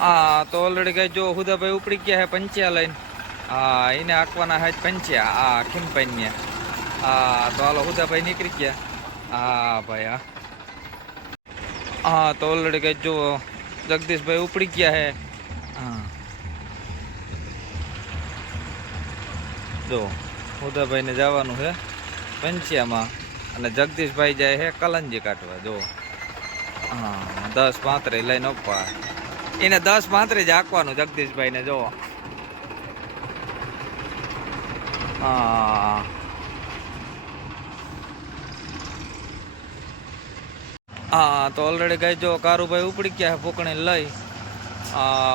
હા તો ઓલરેડી કઈ જો હુદાભાઈ ઉપડી ગયા હે પંચ્યા લઈને. હા એને આંકવાના હે પંચ્યા આ ખીમપાઈને. હા તો હાલો હુદાભાઈ નીકળી ગયા. હા ભાઈ હા. હા તો ઓલરેડી કઈ જો જગદીશભાઈ ઉપડી ગયા હે. હા જો હુદાભાઈ ને જવાનું છે પંચ્યામાં અને જગદીશભાઈ જાય છે કલંજી કાઢવા જો. હા 10:35 લઈને ઉપા એને 10:35 જ આંકવાનું જગદીશભાઈ ને જો. હા હા તો ઓલરેડી ગઈ જો કારુભાઈ ઉપડી ગયા ફૂકણી લઈ.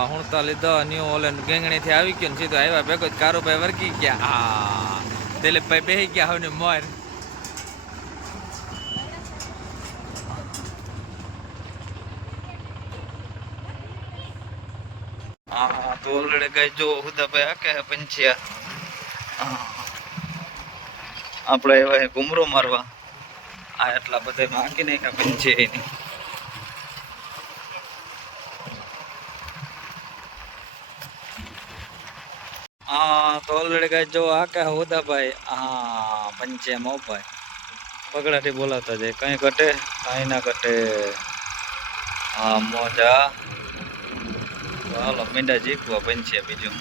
હું તો લીધો ન્યુ ઓલેન્ડ ગેંગણી થી આવી ગયો ને સીધો આવ્યા ભેગો કારુભાઈ વર્ગી ગયા. હા દિલીપભાઈ બેસી ગયા હવે મોર. હા તો ઓલરેડી ગઈ જો હુદાભાઈ આકે પંચ્યા. આપણે એવા ઘુમરો મારવા આ એટલા બધા હાંકી નાખ્યા પંચ્યા એની. હા તો ઓલરેડી કઈ જો આકે હુદાભાઈ હા પંચ્યામાં ભાઈ પગડાથી બોલાવતા જાય કઈ ઘટે કઈ ના ઘટે. હા મોજા હાલો મીંડા જીતવા પંચ્યા બીજું.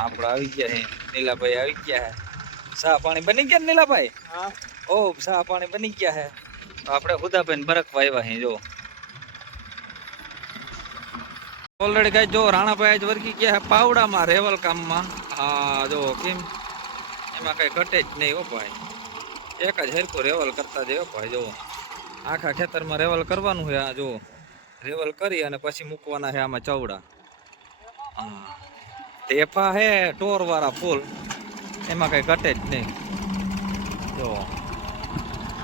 આપણે આવી ગયા હે નીલાભાઈ આવી ગયા હે. સા પાણી બની ગયા નીલાભાઈ. ઓ સા પાણી બની ગયા હે. તો આપણે હુદાભાઈ બરકવા આવ્યા હે જો. ઓલરેડી કઈ જો રાણાભાઈ આજ વર્ગી ગયા હે પાવડામાં રેવલ કામમાં. હા જો કેમ એમાં કઈ ઘટે જ નહીં હો ભાઈ. એક જ હેરકો રેવલ કરતા જાય ભાઈ જો. આખા ખેતરમાં રેવલ કરવાનું છે આ જો. રેવલ કરી અને પછી મૂકવાના છે આમાં ચવડા. હા ટેફા હે ટોર વાળા ફૂલ એમાં કઈ ઘટે જ નહીં જો.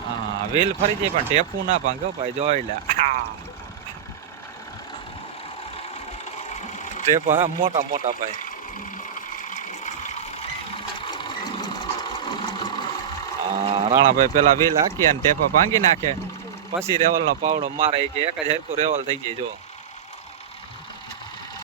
હા વ્હીલ ફરી જાય પણ ટેફું ના ભાંગ્યો ભાઈ જોઈ લે. ટેફા હા મોટા મોટા ભાઈ. રાણાભાઈ પેલા વ્હીલ હાકી અને ટેફા ભાંગી નાખે પછી રેવલ નો પાવડો મારે કે એક જ હરખું રેવલ થઈ જાય જો.